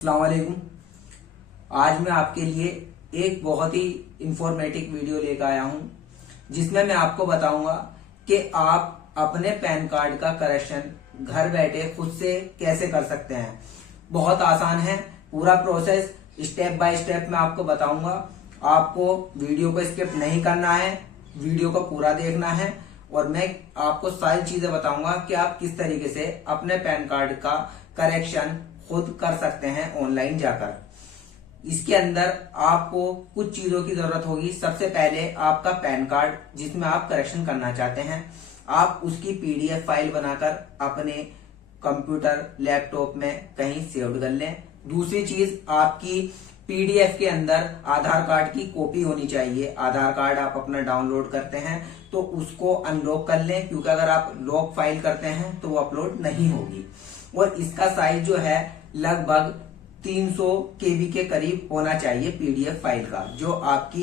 अस्सलाम वालेकुम। आज मैं आपके लिए एक बहुत ही इंफॉर्मेटिव वीडियो लेकर आया हूं, जिसमें मैं आपको बताऊंगा कि आप अपने पैन कार्ड का करेक्शन घर बैठे खुद से कैसे कर सकते हैं। बहुत आसान है, पूरा प्रोसेस स्टेप बाय स्टेप मैं आपको बताऊंगा। आपको वीडियो को स्किप नहीं करना है, वीडियो को पूरा देखना है और मैं आपको सारी चीजें बताऊंगा कि आप किस तरीके से अपने पैन कार्ड का करेक्शन खुद कर सकते हैं ऑनलाइन जाकर। इसके अंदर आपको कुछ चीजों की जरूरत होगी। सबसे पहले आपका पैन कार्ड जिसमें आप करेक्शन करना चाहते हैं, आप उसकी पीडीएफ फाइल बनाकर अपने कंप्यूटर लैपटॉप में कहीं सेव कर लें। दूसरी चीज, आपकी पीडीएफ के अंदर आधार कार्ड की कॉपी होनी चाहिए। आधार कार्ड आप अपना डाउनलोड करते हैं तो उसको अनलॉक कर लें, क्योंकि अगर आप लॉक फाइल करते हैं तो वो अपलोड नहीं होगी। और इसका साइज जो है लगभग 300 केबी के करीब होना चाहिए पीडीएफ फाइल का। जो आपकी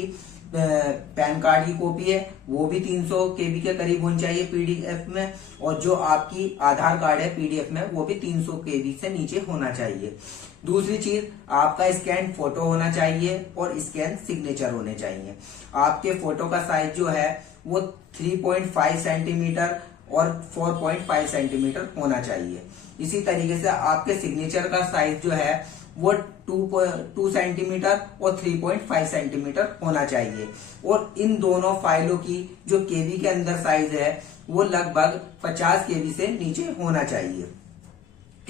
पैन कार्ड की कॉपी है वो भी 300 केबी के करीब होनी चाहिए पीडीएफ में, और जो आपकी आधार कार्ड है पीडीएफ में वो भी 300 केबी से नीचे होना चाहिए। दूसरी चीज, आपका स्कैन फोटो होना चाहिए और स्कैन सिग्नेचर होने चाहिए। आपके फोटो का साइज जो है वो 3.5 सेंटीमीटर और 4.5 सेंटीमीटर होना चाहिए। इसी तरीके से आपके सिग्नेचर का साइज जो है वो 2 सेंटीमीटर और 3.5 सेंटीमीटर होना चाहिए। और इन दोनों फाइलों की जो केबी के अंदर साइज है वो लगभग 50 केबी से नीचे होना चाहिए।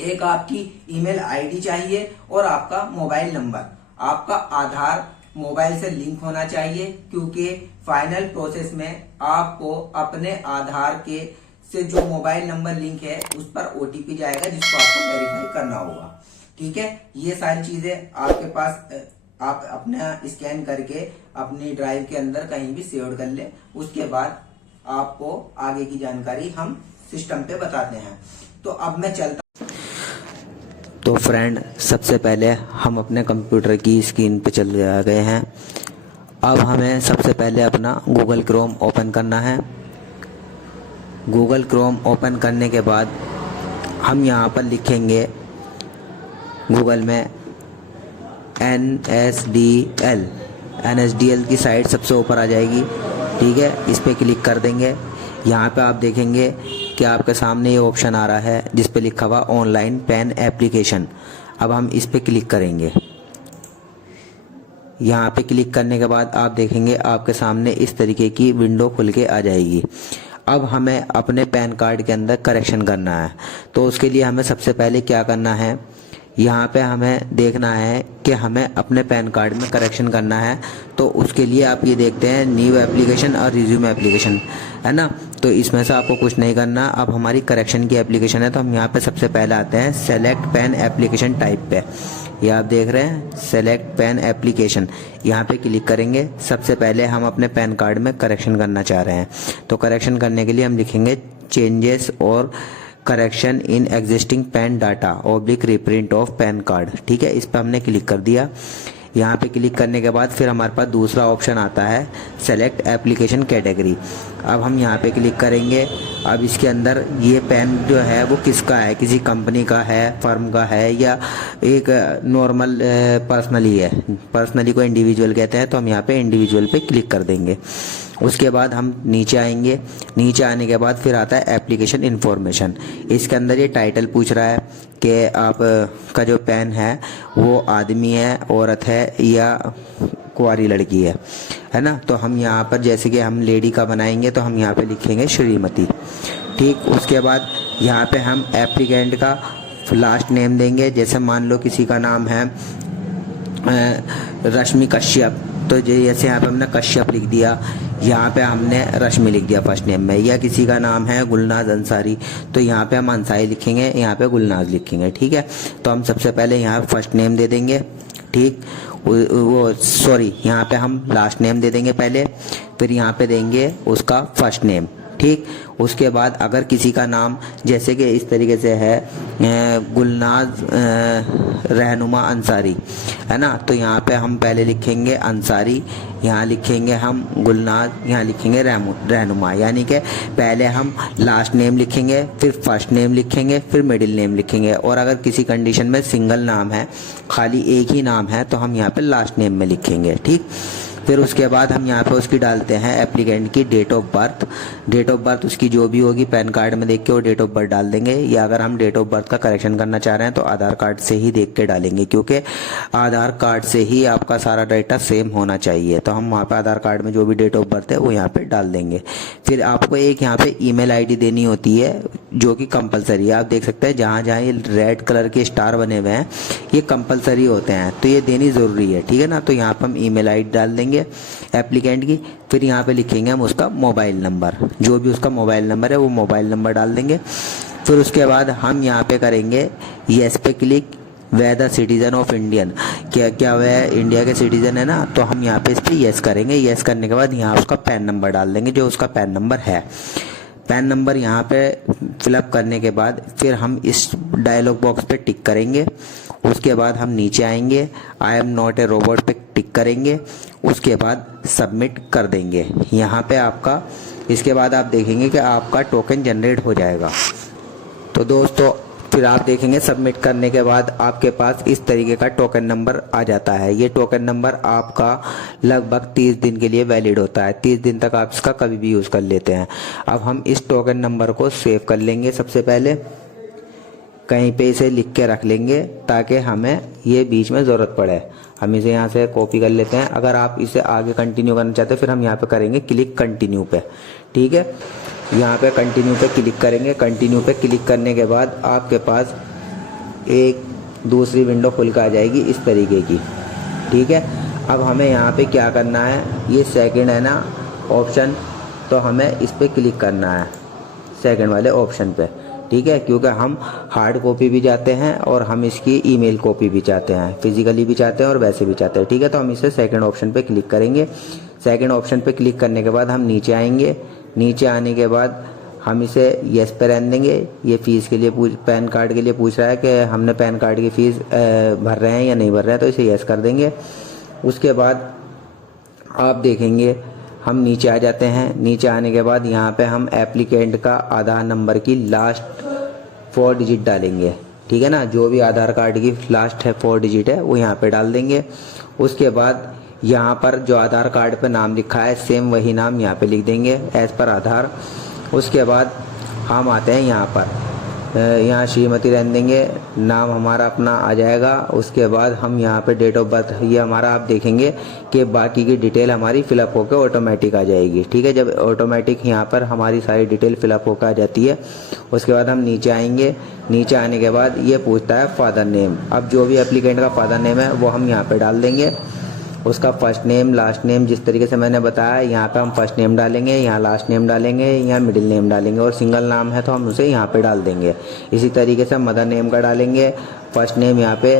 एक आपकी ईमेल आईडी चाहिए और आपका मोबाइल नंबर। आपका आधार मोबाइल से लिंक होना चाहिए, क्योंकि फाइनल प्रोसेस में आपको अपने आधार के से जो मोबाइल नंबर लिंक है उस पर ओटीपी जाएगा, जिसको आपको वेरीफाई करना होगा। ठीक है, ये सारी चीजें आपके पास आप अपना स्कैन करके अपनी ड्राइव के अंदर कहीं भी सेव कर ले। उसके बाद आपको आगे की जानकारी हम सिस्टम पे बताते हैं। तो अब मैं चलता। तो फ्रेंड, सबसे पहले हम अपने कंप्यूटर की स्क्रीन पे चले आ गए हैं। अब हमें सबसे पहले अपना गूगल क्रोम ओपन करना है। गूगल क्रोम ओपन करने के बाद हम यहाँ पर लिखेंगे गूगल में NSDL की साइट सबसे ऊपर आ जाएगी। ठीक है, इस पर क्लिक कर देंगे। यहाँ पे आप देखेंगे कि आपके सामने ये ऑप्शन आ रहा है जिस पे लिखा हुआ ऑनलाइन पैन एप्लीकेशन। अब हम इस पे क्लिक करेंगे। यहाँ पे क्लिक करने के बाद आप देखेंगे आपके सामने इस तरीके की विंडो खुल के आ जाएगी। अब हमें अपने पैन कार्ड के अंदर करेक्शन करना है, तो उसके लिए हमें सबसे पहले क्या करना है, यहाँ पे हमें देखना है कि हमें अपने पैन कार्ड में करेक्शन करना है। तो उसके लिए आप ये देखते हैं न्यू एप्लीकेशन और रिज्यूम एप्लीकेशन, है ना। तो इसमें से आपको कुछ नहीं करना। अब हमारी करेक्शन की एप्लीकेशन है, तो हम यहाँ पे सबसे पहले आते हैं सेलेक्ट पैन एप्लीकेशन टाइप पे। ये आप देख रहे हैं सेलेक्ट पैन एप्लीकेशन, यहाँ पे क्लिक करेंगे। सबसे पहले हम अपने पैन कार्ड में करेक्शन करना चाह रहे हैं, तो करेक्शन करने के लिए हम लिखेंगे चेंजेस और correction in existing pan data oblique reprint of pan card. ठीक है, इस पर हमने क्लिक कर दिया। यहाँ पे क्लिक करने के बाद फिर हमारे पास दूसरा ऑप्शन आता है सेलेक्ट एप्लीकेशन कैटेगरी। अब हम यहाँ पे क्लिक करेंगे। अब इसके अंदर ये पेन जो है वो किसका है, किसी कंपनी का है, फर्म का है, या एक नॉर्मल पर्सनली है। पर्सनली को इंडिविजुअल कहते हैं, तो हम यहाँ पे इंडिविजुअल पे क्लिक कर देंगे। उसके बाद हम नीचे आएंगे। नीचे आने के बाद फिर आता है एप्लीकेशन इन्फॉर्मेशन। इसके अंदर ये टाइटल पूछ रहा है कि आप का जो पेन है वो आदमी है, औरत है या कुंवारी लड़की है ना। तो हम यहाँ पर जैसे कि हम लेडी का बनाएंगे तो हम यहाँ पे लिखेंगे श्रीमती। ठीक, उसके बाद यहाँ पे हम एप्लीकेंट का लास्ट नेम देंगे। जैसे मान लो किसी का नाम है रश्मि कश्यप, तो जैसे यहाँ पे हमने कश्यप लिख दिया, यहाँ पे हमने रश्मि लिख दिया फर्स्ट नेम में। या किसी का नाम है गुलनाज अंसारी, तो यहाँ पे हम अंसारी लिखेंगे, यहाँ पे गुलनाज लिखेंगे। ठीक है, तो हम सबसे पहले यहाँ फर्स्ट नेम दे देंगे। ठीक, यहाँ पे हम लास्ट नेम दे देंगे पहले, फिर यहाँ पे देंगे उसका फर्स्ट नेम। ठीक। उसके बाद अगर किसी का नाम जैसे कि इस तरीके से है गुलनाज रहनुमा अंसारी, है ना, तो यहाँ पे हम पहले लिखेंगे अंसारी, यहाँ लिखेंगे हम गुलनाज, यहाँ लिखेंगे रहनुमा, यानी कि पहले हम लास्ट नेम लिखेंगे, फिर फर्स्ट नेम लिखेंगे, फिर मिडिल नेम लिखेंगे। और अगर किसी कंडीशन में सिंगल नाम है, खाली एक ही नाम है, तो हम यहाँ पे लास्ट नेम में लिखेंगे। ठीक। फिर उसके बाद हम यहाँ पे उसकी डालते हैं एप्लीकेंट की date of birth. Date of birth उसकी जो भी होगी पैन कार्ड में देख के वो डेट ऑफ बर्थ डाल देंगे, या अगर हम डेट ऑफ बर्थ का करेक्शन करना चाह रहे हैं तो आधार कार्ड से ही देख के डालेंगे, क्योंकि आधार कार्ड से ही आपका सारा डेटा सेम होना चाहिए। तो हम वहाँ पे आधार कार्ड में जो भी डेट ऑफ बर्थ है वो यहाँ पे डाल देंगे। फिर आपको एक यहाँ पे ईमेल आईडी देनी होती है जो कि कंपलसरी है। आप देख सकते हैं जहाँ जहाँ ये रेड कलर के स्टार बने हुए हैं ये कंपलसरी होते हैं, तो ये देनी ज़रूरी है। ठीक है ना, तो यहाँ पर हम ईमेल आईडी डाल देंगे एप्लीकेंट की। फिर यहाँ पे लिखेंगे हम उसका मोबाइल नंबर, जो भी उसका मोबाइल नंबर है वो मोबाइल नंबर डाल देंगे। फिर उसके बाद हम यहाँ पे करेंगे येस पे click, way the citizen of Indian, क्या वह इंडिया के सिटीजन है ना, तो हम यहाँ पे इस पर येस करेंगे। येस करने के बाद यहाँ उसका पैन नंबर डाल देंगे, जो उसका पैन नंबर है। पैन नंबर यहाँ पे फिलअप करने के बाद फिर हम इस डायलॉग बॉक्स पे टिक करेंगे। उसके बाद हम नीचे आएंगे, I am not a robot पे टिक करेंगे। उसके बाद सबमिट कर देंगे यहाँ पे आपका। इसके बाद आप देखेंगे कि आपका टोकन जनरेट हो जाएगा। तो दोस्तों फिर आप देखेंगे सबमिट करने के बाद आपके पास इस तरीके का टोकन नंबर आ जाता है। ये टोकन नंबर आपका लगभग 30 दिन के लिए वैलिड होता है। 30 दिन तक आप इसका कभी भी यूज़ कर लेते हैं। अब हम इस टोकन नंबर को सेव कर लेंगे। सबसे पहले कहीं पे इसे लिख के रख लेंगे ताकि हमें ये बीच में ज़रूरत पड़े। हम इसे यहाँ से कॉपी कर लेते हैं। अगर आप इसे आगे कंटिन्यू करना चाहते हैं फिर हम यहाँ पे करेंगे क्लिक कंटिन्यू पे। ठीक है, यहाँ पे कंटिन्यू पे क्लिक करेंगे। कंटिन्यू पे क्लिक करने के बाद आपके पास एक दूसरी विंडो खुल कर आ जाएगी इस तरीके की। ठीक है, अब हमें यहाँ पे क्या करना है, ये सेकंड है ना ऑप्शन, तो हमें इस पर क्लिक करना है सेकंड वाले ऑप्शन पे। ठीक है, क्योंकि हम हार्ड कॉपी भी चाहते हैं और हम इसकी ईमेल कॉपी भी चाहते हैं, फिजिकली भी चाहते हैं और वैसे भी चाहते हैं। ठीक है, तो हम इसे सेकंड ऑप्शन पे क्लिक करेंगे। सेकंड ऑप्शन पे क्लिक करने के बाद हम नीचे आएंगे। नीचे आने के बाद हम इसे येस पे रहने देंगे। ये फ़ीस के लिए पैन कार्ड के लिए पूछ रहा है कि हमने पैन कार्ड की फ़ीस भर रहे हैं या नहीं भर रहे हैं, तो इसे येस कर देंगे। उसके बाद आप देखेंगे हम नीचे आ जाते हैं। नीचे आने के बाद यहाँ पे हम एप्लीकेंट का आधार नंबर की लास्ट 4 डिजिट डालेंगे। ठीक है ना, जो भी आधार कार्ड की लास्ट है 4 डिजिट है वो यहाँ पे डाल देंगे। उसके बाद यहाँ पर जो आधार कार्ड पे नाम लिखा है सेम वही नाम यहाँ पे लिख देंगे एज पर आधार। उसके बाद हम आते हैं यहाँ पर, यहाँ श्रीमती रहने देंगे, नाम हमारा अपना आ जाएगा। उसके बाद हम यहाँ पे डेट ऑफ बर्थ, ये हमारा आप देखेंगे कि बाकी की डिटेल हमारी फिलअप होकर ऑटोमेटिक आ जाएगी। ठीक है, जब ऑटोमेटिक यहाँ पर हमारी सारी डिटेल फिलअप होकर आ जाती है उसके बाद हम नीचे आएंगे। नीचे आने के बाद ये पूछता है फादर नेम। अब जो भी एप्लीकेंट का फादर नेम है वो हम यहाँ पर डाल देंगे। उसका फर्स्ट नेम लास्ट नेम जिस तरीके से मैंने बताया, यहाँ पे हम फर्स्ट नेम डालेंगे, यहाँ लास्ट नेम डालेंगे, यहाँ मिडिल नेम डालेंगे, और सिंगल नाम है तो हम उसे यहाँ पे डाल देंगे। इसी तरीके से मदर नेम का डालेंगे, फर्स्ट नेम यहाँ पे,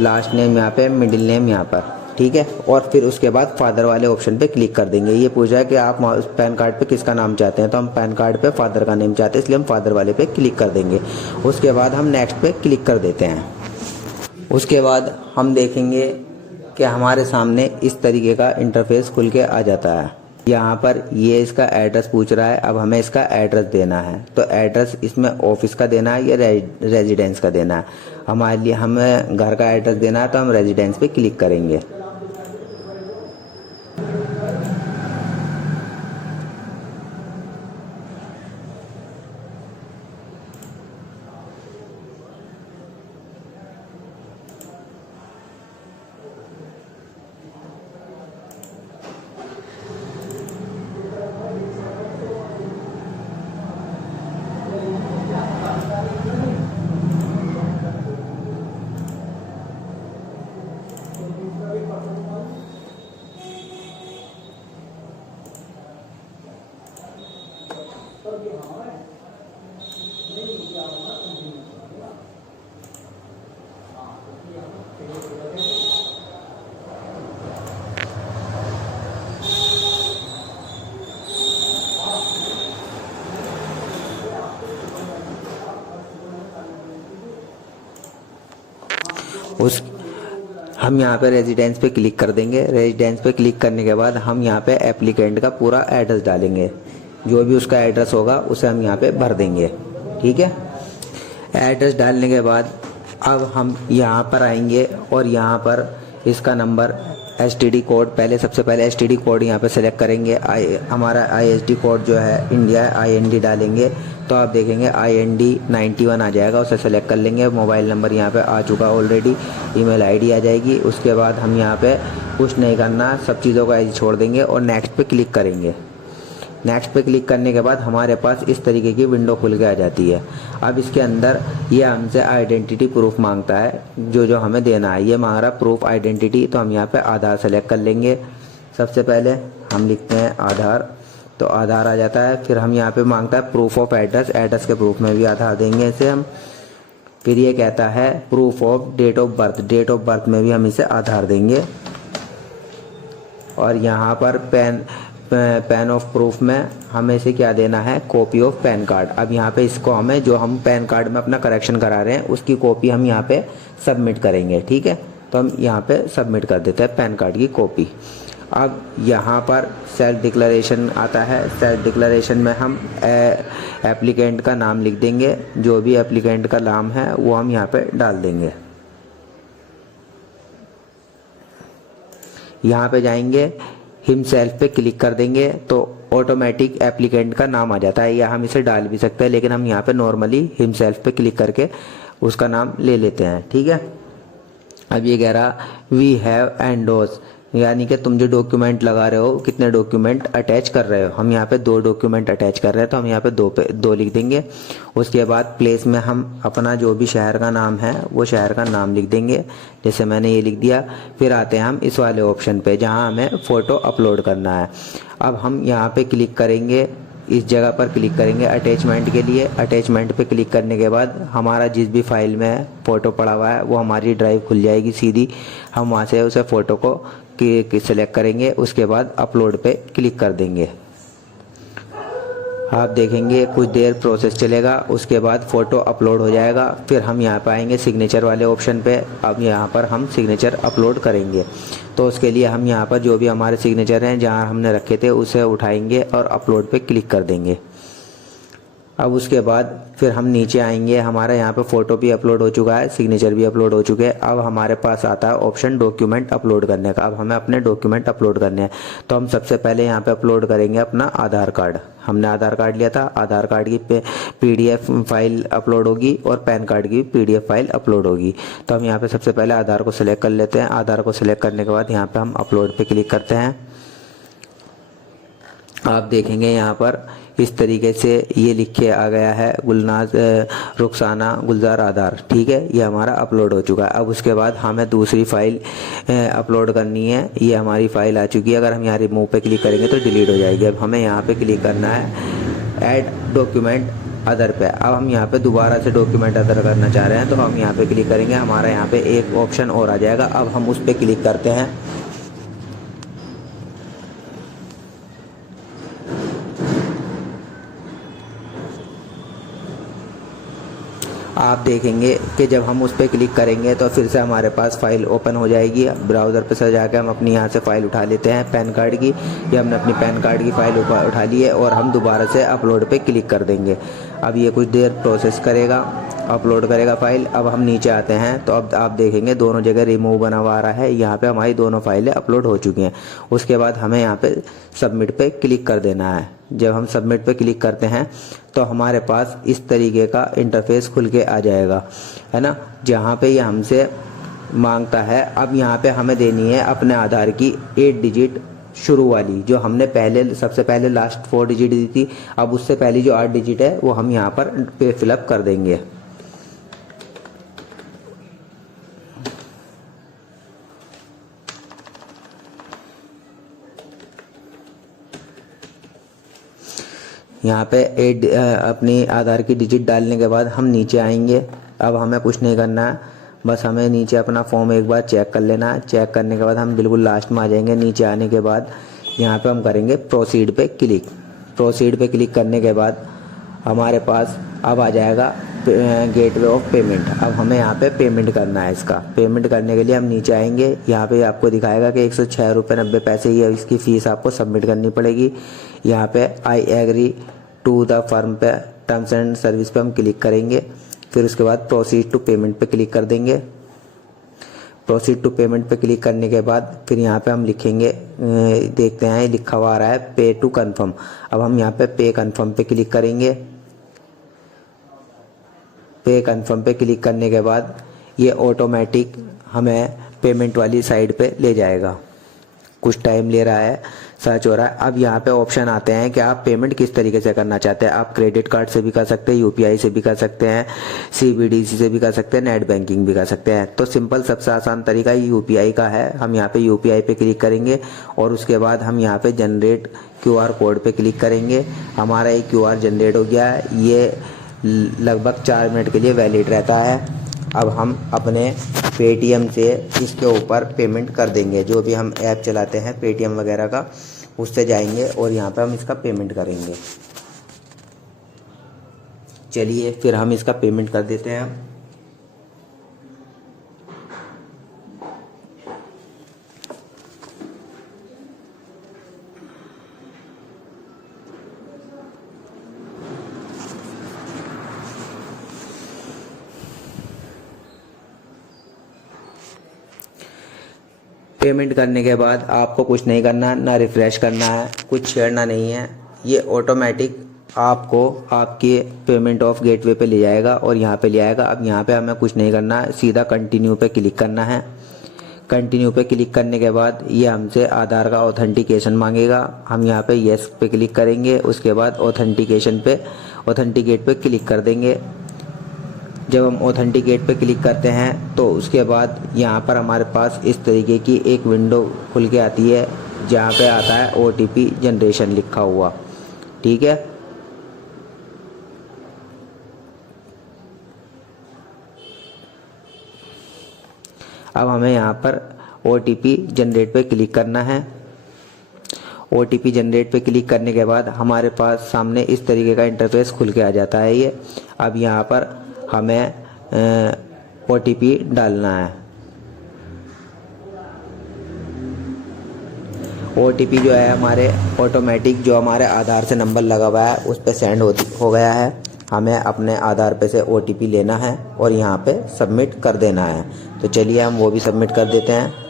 लास्ट नेम यहाँ पे, मिडिल नेम यहाँ पर। ठीक है, और फिर उसके बाद फादर वाले ऑप्शन पे क्लिक कर देंगे। ये पूछा है कि आप पैन कार्ड पे किसका नाम चाहते हैं, तो हम पैन कार्ड पे फादर का नेम चाहते हैं, इसलिए हम फादर वाले पे क्लिक कर देंगे। उसके बाद हम नेक्स्ट पे क्लिक कर देते हैं। उसके बाद हम देखेंगे कि हमारे सामने इस तरीके का इंटरफेस खुल के आ जाता है। यहाँ पर ये इसका एड्रेस पूछ रहा है। अब हमें इसका एड्रेस देना है, तो एड्रेस इसमें ऑफिस का देना है या रेजिडेंस का देना है। हमारे लिए हमें घर का एड्रेस देना है तो हम रेजिडेंस पे क्लिक करेंगे। उस हम यहाँ पे रेजिडेंस पे क्लिक कर देंगे। रेजिडेंस पे क्लिक करने के बाद हम यहाँ पे एप्लीकेंट का पूरा एड्रेस डालेंगे, जो भी उसका एड्रेस होगा उसे हम यहाँ पे भर देंगे। ठीक है, एड्रेस डालने के बाद अब हम यहाँ पर आएंगे और यहाँ पर इसका नंबर एसटीडी कोड, सबसे पहले एसटीडी कोड यहाँ पे सेलेक्ट करेंगे। हमारा आईएसडी कोड जो है इंडिया है, आईएनडी डालेंगे तो आप देखेंगे IND 91 आ जाएगा, उसे सेलेक्ट कर लेंगे। मोबाइल नंबर यहाँ पे आ चुका ऑलरेडी, ईमेल आईडी आ जाएगी। उसके बाद हम यहाँ पे कुछ नहीं करना, सब चीज़ों को ऐसे छोड़ देंगे और नेक्स्ट पे क्लिक करेंगे। नेक्स्ट पे क्लिक करने के बाद हमारे पास इस तरीके की विंडो खुल के आ जाती है। अब इसके अंदर ये हमसे आइडेंटिटी प्रूफ मांगता है, जो हमें देना है। ये मांग रहा प्रूफ आइडेंटिटी, तो हम यहाँ पे आधार सेलेक्ट कर लेंगे। सबसे पहले हम लिखते हैं आधार, तो आधार आ जाता है। फिर हम यहाँ पे मांगता है प्रूफ ऑफ एड्रेस, एड्रेस के प्रूफ में भी आधार देंगे इसे हम। फिर ये कहता है proof of date of birth, date of birth में भी हम इसे आधार देंगे। और यहाँ पर पैन ऑफ प्रूफ में हमें इसे क्या देना है, कॉपी ऑफ पैन कार्ड। अब यहाँ पे इसको हमें, जो हम पैन कार्ड में अपना करेक्शन करा रहे हैं उसकी कॉपी हम यहाँ पे सबमिट करेंगे। ठीक है, तो हम यहाँ पे सबमिट कर देते हैं पैन कार्ड की कॉपी। अब यहाँ पर सेल्फ डिक्लेरेशन आता है। सेल्फ डिक्लेरेशन में हम एप्लीकेंट का नाम लिख देंगे, जो भी एप्लीकेंट का नाम है वो हम यहाँ पे डाल देंगे। यहाँ पे जाएंगे, हिमसेल्फ पे क्लिक कर देंगे तो ऑटोमेटिक एप्लीकेंट का नाम आ जाता है, या हम इसे डाल भी सकते हैं, लेकिन हम यहाँ पे नॉर्मली हिमसेल्फ पे क्लिक करके उसका नाम ले लेते हैं। ठीक है, अब ये कह रहा वी हैव एंडोर्स, यानी कि तुम जो डॉक्यूमेंट लगा रहे हो, कितने डॉक्यूमेंट अटैच कर रहे हो। हम यहाँ पे 2 डॉक्यूमेंट अटैच कर रहे हैं, तो हम यहाँ पे 2 लिख देंगे। उसके बाद प्लेस में हम अपना जो भी शहर का नाम है वो शहर का नाम लिख देंगे, जैसे मैंने ये लिख दिया। फिर आते हैं हम इस वाले ऑप्शन पे जहाँ हमें फ़ोटो अपलोड करना है। अब हम यहाँ पे क्लिक करेंगे, इस जगह पर क्लिक करेंगे अटैचमेंट के लिए। अटैचमेंट पे क्लिक करने के बाद हमारा जिस भी फाइल में फ़ोटो पड़ा हुआ है वो हमारी ड्राइव खुल जाएगी सीधी। हम वहाँ से उसे फ़ोटो को सेलेक्ट करेंगे, उसके बाद अपलोड पे क्लिक कर देंगे। आप देखेंगे कुछ देर प्रोसेस चलेगा, उसके बाद फ़ोटो अपलोड हो जाएगा। फिर हम यहाँ पे आएंगे सिग्नेचर वाले ऑप्शन पे। अब यहाँ पर हम सिग्नेचर अपलोड करेंगे, तो उसके लिए हम यहाँ पर जो भी हमारे सिग्नेचर हैं जहाँ हमने रखे थे उसे उठाएंगे और अपलोड पे क्लिक कर देंगे। अब उसके बाद फिर हम नीचे आएंगे, हमारा यहाँ पे फ़ोटो भी अपलोड हो चुका है, सिग्नेचर भी अपलोड हो चुके हैं। अब हमारे पास आता है ऑप्शन डॉक्यूमेंट अपलोड करने का। अब हमें अपने डॉक्यूमेंट अपलोड करने हैं, तो हम सबसे पहले यहाँ पे अपलोड करेंगे अपना आधार कार्ड। हमने आधार कार्ड लिया था, आधार कार्ड की PDF फाइल अपलोड होगी और पैन कार्ड की PDF फाइल अपलोड होगी। तो हम यहाँ पे सबसे पहले आधार को सिलेक्ट कर लेते हैं। आधार को सिलेक्ट करने के बाद यहाँ पे हम अपलोड पे क्लिक करते हैं। आप देखेंगे यहाँ पर इस तरीके से ये लिख के आ गया है गुलनाज रुखसाना गुलजार आधार। ठीक है, ये हमारा अपलोड हो चुका है। अब उसके बाद हमें दूसरी फाइल अपलोड करनी है। ये हमारी फाइल आ चुकी है। अगर हम यहाँ रिमूव पे क्लिक करेंगे तो डिलीट हो जाएगी। अब हमें यहाँ पे क्लिक करना है ऐड डॉक्यूमेंट अदर पे। अब हम यहाँ पे दोबारा से डॉक्यूमेंट अदर करना चाह रहे हैं, तो हम यहाँ पे क्लिक करेंगे। हमारा यहाँ पे एक ऑप्शन और आ जाएगा। अब हम उस पर क्लिक करते हैं। आप देखेंगे कि जब हम उस पर क्लिक करेंगे तो फिर से हमारे पास फाइल ओपन हो जाएगी। ब्राउज़र पे से जाकर हम अपनी यहाँ से फ़ाइल उठा लेते हैं पैन कार्ड की। ये हमने अपनी पैन कार्ड की फ़ाइल उठा ली है और हम दोबारा से अपलोड पे क्लिक कर देंगे। अब ये कुछ देर प्रोसेस करेगा, अपलोड करेगा फाइल। अब हम नीचे आते हैं तो अब आप देखेंगे दोनों जगह रिमूव बना हुआ आ रहा है। यहाँ पे हमारी दोनों फाइलें अपलोड हो चुकी हैं। उसके बाद हमें यहाँ पे सबमिट पे क्लिक कर देना है। जब हम सबमिट पे क्लिक करते हैं तो हमारे पास इस तरीके का इंटरफेस खुल के आ जाएगा, है ना, जहाँ पे ये हमसे मांगता है। अब यहाँ पे हमें देनी है अपने आधार की 8 डिजिट शुरू वाली, जो हमने पहले सबसे पहले लास्ट 4 डिजिट दी थी। अब उससे पहली जो 8 डिजिट है वो हम यहाँ पर फिलअप कर देंगे। यहाँ पे अपनी आधार की डिजिट डालने के बाद हम नीचे आएंगे। अब हमें कुछ नहीं करना है, बस हमें नीचे अपना फॉर्म एक बार चेक कर लेना है। चेक करने के बाद हम बिल्कुल लास्ट में आ जाएंगे। नीचे आने के बाद यहाँ पे हम करेंगे प्रोसीड पे क्लिक। प्रोसीड पे क्लिक करने के बाद हमारे पास अब आ जाएगा गेटवे ऑफ पेमेंट। अब हमें यहाँ पे पेमेंट करना है। इसका पेमेंट करने के लिए हम नीचे आएंगे, यहाँ पे आपको दिखाएगा कि 106 रुपये 90 पैसे ही है, इसकी फ़ीस आपको सबमिट करनी पड़ेगी। यहाँ पे I agree to the firm पे टर्म्स एंड सर्विस पे हम क्लिक करेंगे। फिर उसके बाद प्रोसीड टू पेमेंट पे क्लिक कर देंगे। प्रोसीड टू पेमेंट पे क्लिक करने के बाद फिर यहाँ पे हम लिखेंगे, देखते हैं लिखा हुआ आ रहा है पे टू कन्फर्म। अब हम यहाँ पे पे कन्फर्म पे क्लिक करेंगे। पे कन्फर्म पे क्लिक करने के बाद ये ऑटोमेटिक हमें पेमेंट वाली साइड पे ले जाएगा। कुछ टाइम ले रहा है, सर्च हो रहा है। अब यहाँ पे ऑप्शन आते हैं कि आप पेमेंट किस तरीके से करना चाहते हैं। आप क्रेडिट कार्ड से भी कर सकते हैं, यूपीआई से भी कर सकते हैं, सीबीडीसी से भी कर सकते हैं, नेट बैंकिंग भी कर सकते हैं। तो सिंपल सबसे आसान तरीका यूपीआई का है। हम यहाँ पे यूपीआई पे क्लिक करेंगे और उसके बाद हम यहाँ पे जनरेट क्यूआर कोड पे क्लिक करेंगे। हमारा एक क्यूआर जनरेट हो गया है, ये लगभग 4 मिनट के लिए वैलिड रहता है। अब हम अपने पेटीएम से इसके ऊपर पेमेंट कर देंगे। जो भी हम ऐप चलाते हैं पेटीएम वगैरह का, उससे जाएंगे और यहाँ पे हम इसका पेमेंट करेंगे। चलिए फिर हम इसका पेमेंट कर देते हैं। पेमेंट करने के बाद आपको कुछ नहीं करना, ना रिफ़्रेश करना है, कुछ छेड़ना नहीं है। ये ऑटोमेटिक आपको आपके पेमेंट ऑफ गेटवे पे ले जाएगा और यहाँ पे ले आएगा। अब यहाँ पे हमें कुछ नहीं करना है, सीधा कंटिन्यू पे क्लिक करना है। कंटिन्यू पे क्लिक करने के बाद ये हमसे आधार का ऑथेंटिकेशन मांगेगा। हम यहाँ पे येस पे क्लिक करेंगे। उसके बाद ऑथेंटिकेट पे क्लिक कर देंगे। जब हम ऑथेंटिकेट पे क्लिक करते हैं तो उसके बाद यहाँ पर हमारे पास इस तरीके की एक विंडो खुल के आती है, जहाँ पे आता है OTP जनरेशन लिखा हुआ। ठीक है, अब हमें यहाँ पर OTP जनरेट पे क्लिक करना है। OTP जनरेट पे क्लिक करने के बाद हमारे पास सामने इस तरीके का इंटरफेस खुल के आ जाता है ये। अब यहाँ पर हमें OTP डालना है। OTP जो है हमारे ऑटोमेटिक जो हमारे आधार से नंबर लगा हुआ है उस पर सेंड हो गया है। हमें अपने आधार पे से OTP लेना है और यहाँ पे सबमिट कर देना है। तो चलिए हम वो भी सबमिट कर देते हैं।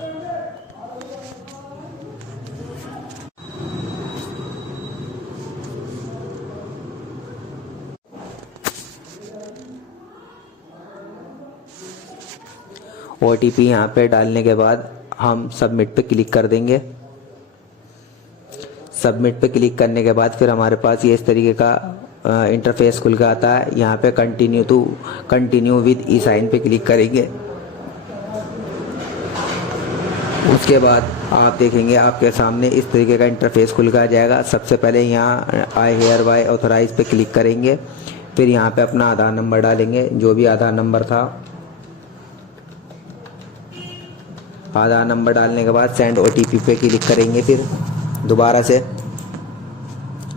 OTP यहाँ पे डालने के बाद हम सबमिट पे क्लिक कर देंगे। सबमिट पे क्लिक करने के बाद फिर हमारे पास ये इस तरीके का इंटरफेस खुल के आता है। यहाँ पे कंटिन्यू विद ई साइन पे क्लिक करेंगे। उसके बाद आप देखेंगे आपके सामने इस तरीके का इंटरफेस खुल के आ जाएगा। सबसे पहले यहाँ आई हेयर बाय ऑथोराइज पे क्लिक करेंगे। फिर यहाँ पे अपना आधार नंबर डालेंगे, जो भी आधार नंबर था। आधार नंबर डालने के बाद सेंड OTP पे क्लिक करेंगे फिर दोबारा से।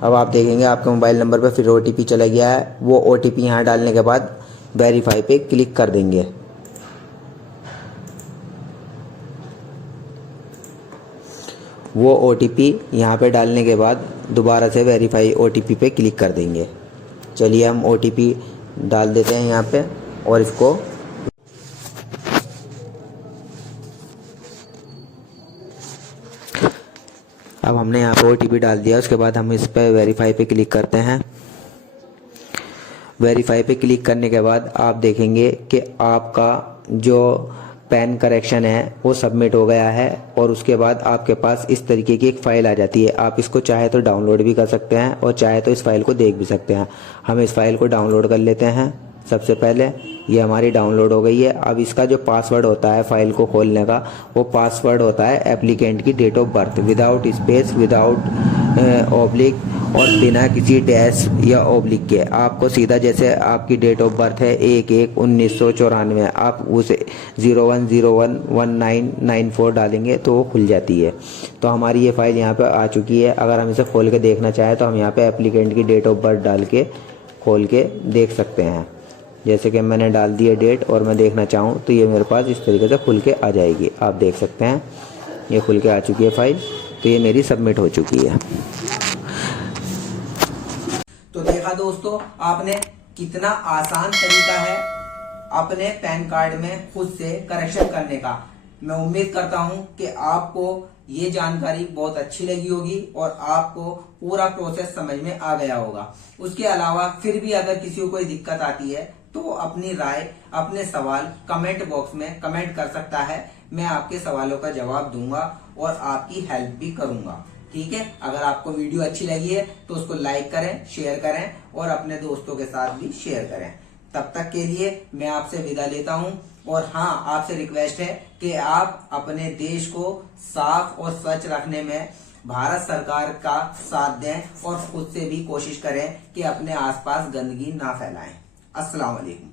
अब आप देखेंगे आपके मोबाइल नंबर पे फिर OTP चला गया है। वो OTP यहाँ डालने के बाद वेरीफाई पे क्लिक कर देंगे। वो OTP यहाँ पे डालने के बाद दोबारा से वेरीफाई OTP पे क्लिक कर देंगे। चलिए हम OTP डाल देते हैं यहाँ पे और इसको अब हमने यहाँ पे OTP डाल दिया। उसके बाद हम इस पर वेरीफाई पे क्लिक करते हैं। वेरीफाई पे क्लिक करने के बाद आप देखेंगे कि आपका जो पैन करेक्शन है वो सबमिट हो गया है और उसके बाद आपके पास इस तरीके की एक फ़ाइल आ जाती है। आप इसको चाहे तो डाउनलोड भी कर सकते हैं और चाहे तो इस फाइल को देख भी सकते हैं। हम इस फाइल को डाउनलोड कर लेते हैं। सबसे पहले ये हमारी डाउनलोड हो गई है। अब इसका जो पासवर्ड होता है फाइल को खोलने का, वो पासवर्ड होता है एप्लीकेंट की date of birth without space, without oblique और बिना किसी डैश या ऑब्लिक के। आपको सीधा जैसे आपकी डेट ऑफ बर्थ है 1/1/1994, आप उसे 01/01/1994 डालेंगे तो वो खुल जाती है। तो हमारी ये फाइल यहाँ पे आ चुकी है। अगर हम इसे खोल के देखना चाहें तो हम यहाँ पे एप्लीकेंट की डेट ऑफ बर्थ डाल के खोल के देख सकते हैं। जैसे कि मैंने डाल दिया डेट और मैं देखना चाहूँ तो ये मेरे पास इस तरीके से खुल के आ जाएगी। आप देख सकते हैं ये खुल के आ चुकी है फाइल, तो ये मेरी सबमिट हो चुकी है। तो देखा दोस्तों आपने कितना आसान तरीका है अपने पैन कार्ड में खुद से करेक्शन करने का। मैं उम्मीद करता हूं कि आपको ये जानकारी बहुत अच्छी लगी होगी और आपको पूरा प्रोसेस समझ में आ गया होगा। उसके अलावा फिर भी अगर किसी को कोई दिक्कत आती है तो अपनी राय, अपने सवाल कमेंट बॉक्स में कमेंट कर सकता है। मैं आपके सवालों का जवाब दूंगा और आपकी हेल्प भी करूंगा। ठीक है, अगर आपको वीडियो अच्छी लगी है तो उसको लाइक करें, शेयर करें और अपने दोस्तों के साथ भी शेयर करें। तब तक के लिए मैं आपसे विदा लेता हूं और हाँ, आपसे रिक्वेस्ट है कि आप अपने देश को साफ और स्वच्छ रखने में भारत सरकार का साथ दें और खुद से भी कोशिश करें कि अपने आसपास गंदगी ना फैलाएं। अस्सलाम वालेकुम।